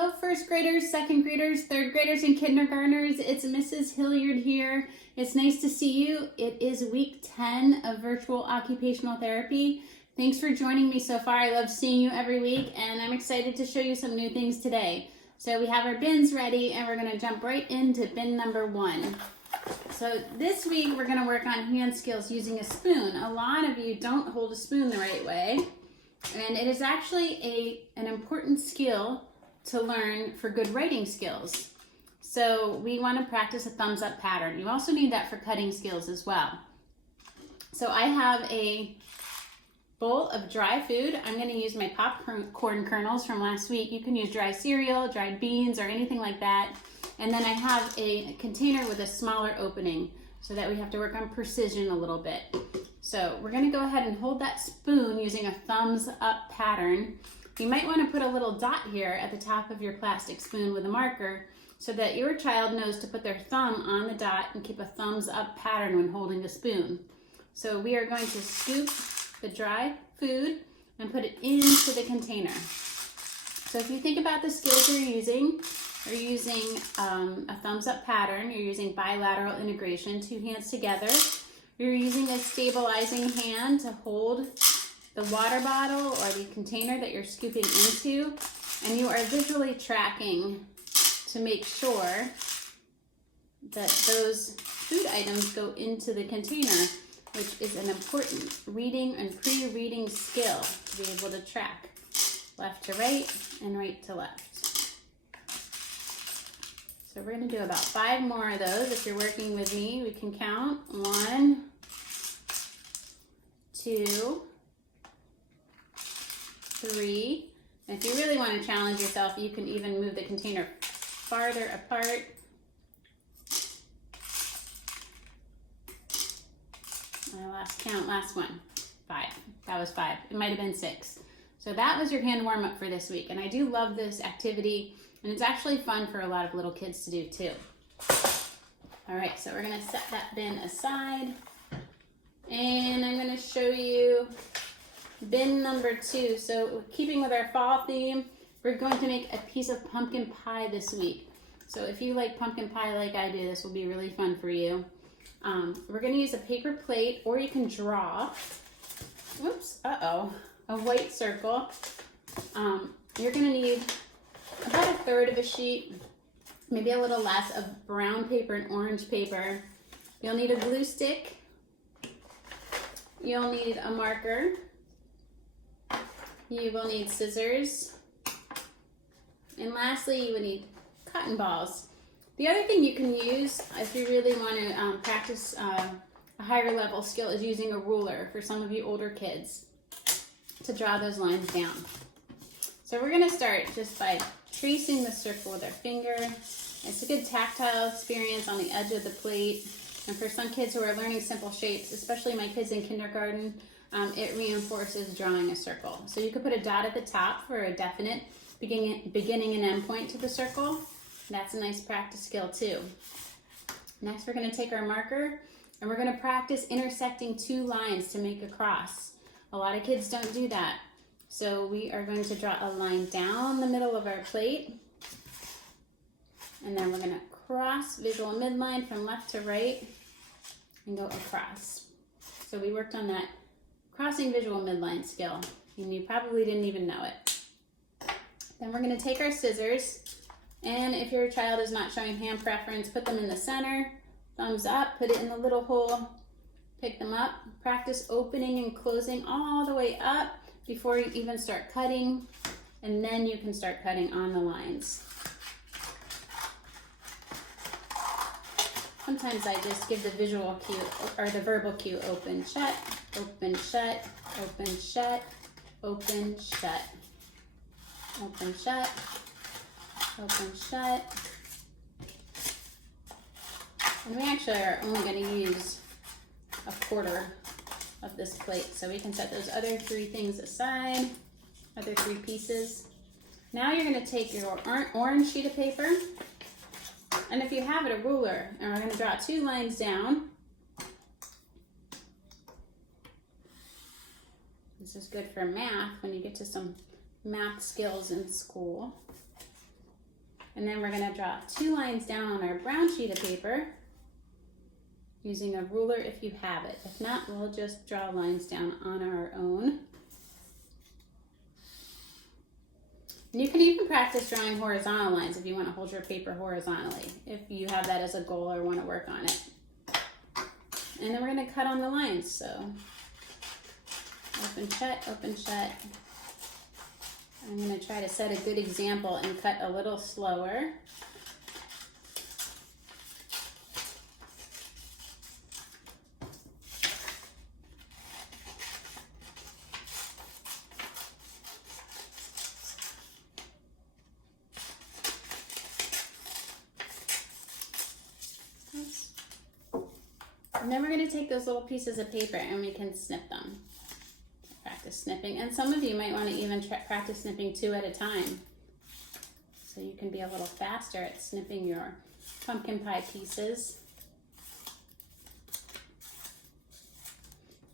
Hello, first graders, second graders, third graders, and kindergartners. It's Mrs. Hilliard here. It's nice to see you. It is week 10 of virtual occupational therapy. Thanks for joining me so far. I love seeing you every week, and I'm excited to show you some new things today. So we have our bins ready, and we're going to jump right into bin number 1. So this week, we're going to work on hand skills using a spoon. A lot of you don't hold a spoon the right way, and it is actually an important skill to learn for good writing skills. So we want to practice a thumbs up pattern. You also need that for cutting skills as well. So I have a bowl of dry food. I'm going to use my popcorn kernels from last week. You can use dry cereal, dried beans, or anything like that. And then I have a container with a smaller opening so that we have to work on precision a little bit. So we're going to go ahead and hold that spoon using a thumbs up pattern. You might want to put a little dot here at the top of your plastic spoon with a marker so that your child knows to put their thumb on the dot and keep a thumbs up pattern when holding the spoon. So we are going to scoop the dry food and put it into the container. So if you think about the skills you're using a thumbs up pattern, you're using bilateral integration, 2 hands together. You're using a stabilizing hand to hold the water bottle or the container that you're scooping into, and you are visually tracking to make sure that those food items go into the container, which is an important reading and pre-reading skill to be able to track left to right and right to left. So we're going to do about 5 more of those. If you're working with me, we can count 1, 2, 3. And if you really want to challenge yourself, you can even move the container farther apart. I lost count, last one. 5. That was 5. It might have been 6. So that was your hand warm up for this week. And I do love this activity, and it's actually fun for a lot of little kids to do too. All right, so we're gonna set that bin aside, and I'm gonna show you bin number 2. So keeping with our fall theme, we're going to make a piece of pumpkin pie this week. So if you like pumpkin pie like I do, this will be really fun for you. We're going to use a paper plate, or you can draw, a white circle. You're going to need about 1/3 of a sheet, maybe a little less, of brown paper and orange paper. You'll need a glue stick. You'll need a marker. You will need scissors. And lastly, you will need cotton balls. The other thing you can use if you really want to practice a higher level skill is using a ruler for some of you older kids to draw those lines down. So we're going to start just by tracing the circle with our finger. It's a good tactile experience on the edge of the plate. And for some kids who are learning simple shapes, especially my kids in kindergarten, it reinforces drawing a circle. So you could put a dot at the top for a definite beginning and end point to the circle. That's a nice practice skill too. Next, we're going to take our marker and we're going to practice intersecting 2 lines to make a cross. A lot of kids don't do that. So we are going to draw a line down the middle of our plate, and then we're going to cross visual midline from left to right and go across. So we worked on that crossing visual midline skill, and you probably didn't even know it. Then we're going to take our scissors, and if your child is not showing hand preference, put them in the center, thumbs up, put it in the little hole, pick them up, practice opening and closing all the way up before you even start cutting, and then you can start cutting on the lines. Sometimes I just give the visual cue or the verbal cue: open, shut, open, shut, open, shut, open, shut, open, shut, open, shut. And we actually are only going to use 1/4 of this plate, so we can set those other 3 things aside, other 3 pieces. Now you're going to take your orange sheet of paper, and if you have it, a ruler, and we're going to draw 2 lines down. This is good for math when you get to some math skills in school. And then we're gonna draw 2 lines down on our brown sheet of paper using a ruler if you have it. If not, we'll just draw lines down on our own. And you can even practice drawing horizontal lines if you want to hold your paper horizontally, if you have that as a goal or want to work on it. And then we're going to cut on the lines. So open, shut. I'm going to try to set a good example and cut a little slower. And then we're going to take those little pieces of paper and we can snip them. Practice snipping. And some of you might want to even practice snipping 2 at a time. So you can be a little faster at snipping your pumpkin pie pieces.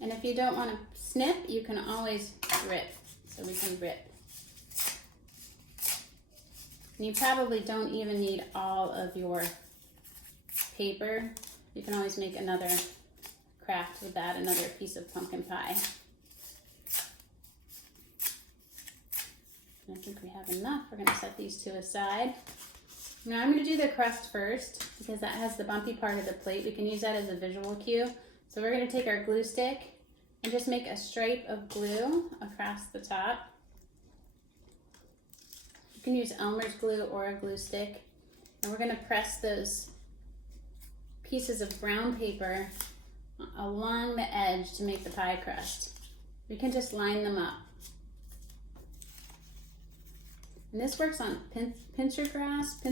And if you don't want to snip, you can always rip. So we can rip. And you probably don't even need all of your paper. You can always make another craft with that, another piece of pumpkin pie. And I think we have enough. We're going to set these 2 aside. Now I'm going to do the crust first because that has the bumpy part of the plate. We can use that as a visual cue. So we're going to take our glue stick and just make a stripe of glue across the top. You can use Elmer's glue or a glue stick. And we're going to press those pieces of brown paper along the edge to make the pie crust. We can just line them up. And this works on pincer grasp,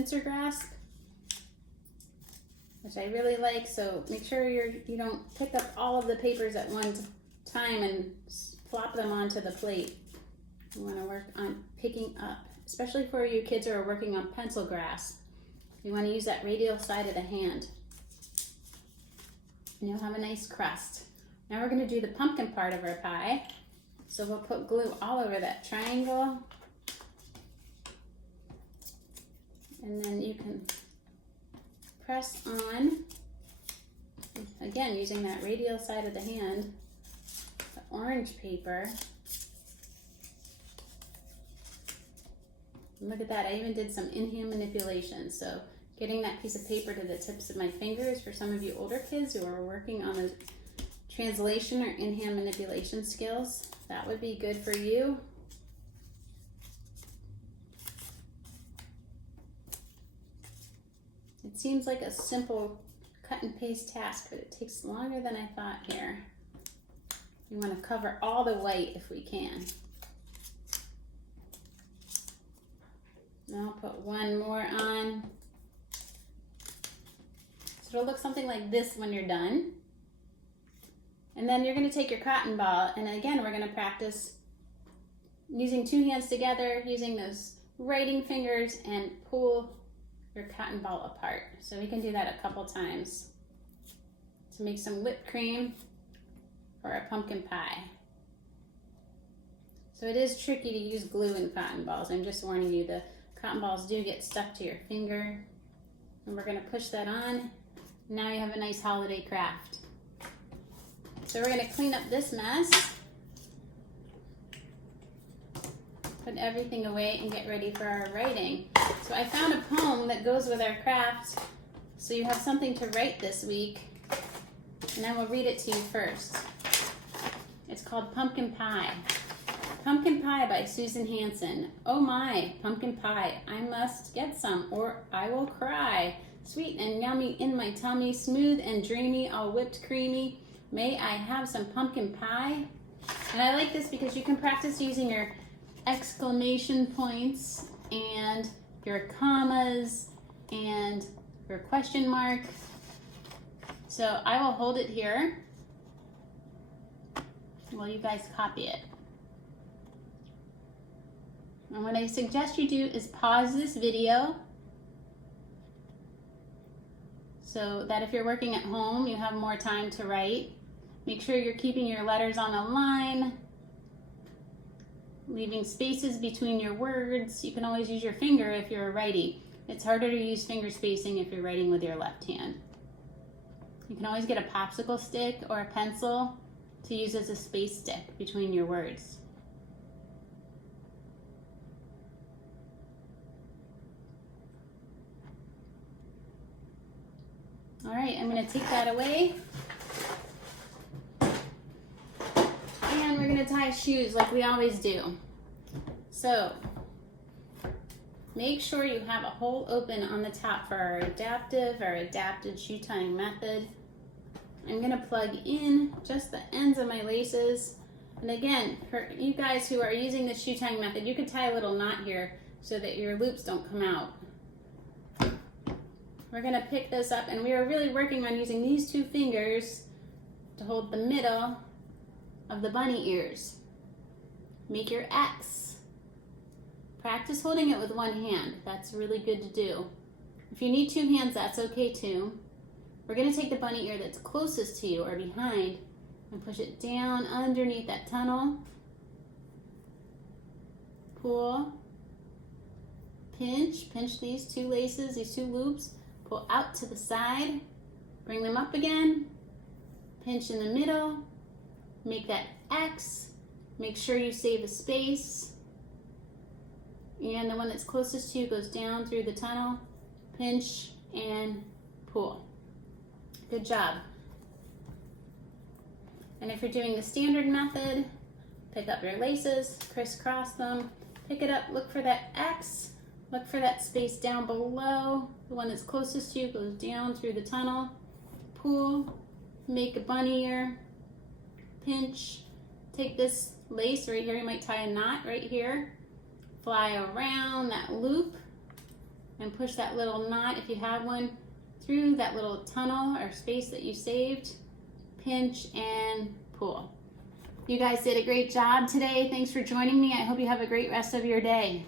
which I really like. So make sure you don't pick up all of the papers at one time and flop them onto the plate. You want to work on picking up, especially for you kids who are working on pencil grasp. You want to use that radial side of the hand. And you'll have a nice crust. Now we're going to do the pumpkin part of our pie. So we'll put glue all over that triangle. And then you can press on, again, using that radial side of the hand, the orange paper. And look at that, I even did some in-hand manipulation. So getting that piece of paper to the tips of my fingers for some of you older kids who are working on the translation or in-hand manipulation skills, that would be good for you. It seems like a simple cut and paste task, but it takes longer than I thought here. We want to cover all the white if we can. Now I'll put one more on. So it'll look something like this when you're done. And then you're going to take your cotton ball, and again, we're going to practice using 2 hands together, using those writing fingers, and pull your cotton ball apart. So we can do that a couple times to make some whipped cream for our pumpkin pie. So it is tricky to use glue in cotton balls. I'm just warning you, the cotton balls do get stuck to your finger. And we're going to push that on. Now you have a nice holiday craft. So we're going to clean up this mess, put everything away, and get ready for our writing. So I found a poem that goes with our craft, so you have something to write this week, and I will read it to you first. It's called Pumpkin Pie. Pumpkin Pie by Susan Hansen. Oh my, pumpkin pie, I must get some or I will cry. Sweet and yummy in my tummy, smooth and dreamy, all whipped creamy. May I have some pumpkin pie? And I like this because you can practice using your exclamation points and your commas and your question mark. So I will hold it here while you guys copy it. And what I suggest you do is pause this video so that if you're working at home, you have more time to write. Make sure you're keeping your letters on a line, leaving spaces between your words. You can always use your finger if you're a righty. It's harder to use finger spacing if you're writing with your left hand. You can always get a popsicle stick or a pencil to use as a space stick between your words. All right, I'm going to take that away. And we're going to tie shoes like we always do. So, make sure you have a hole open on the top for our adapted shoe tying method. I'm going to plug in just the ends of my laces. And again, for you guys who are using the shoe tying method, you could tie a little knot here so that your loops don't come out. We're going to pick this up, and we are really working on using these two fingers to hold the middle of the bunny ears. Make your X. Practice holding it with one hand. That's really good to do. If you need two hands, that's okay too. We're going to take the bunny ear that's closest to you or behind and push it down underneath that tunnel. Pull. Pinch these two laces, these two loops. Pull out to the side, bring them up again, pinch in the middle, make that X, make sure you save a space, and the one that's closest to you goes down through the tunnel, pinch and pull. Good job. And if you're doing the standard method, pick up your laces, crisscross them, pick it up, look for that X, look for that space down below. The one that's closest to you goes down through the tunnel. Pull, make a bunny ear, pinch. Take this lace right here, you might tie a knot right here. Fly around that loop and push that little knot, if you have one, through that little tunnel or space that you saved. Pinch and pull. You guys did a great job today. Thanks for joining me. I hope you have a great rest of your day.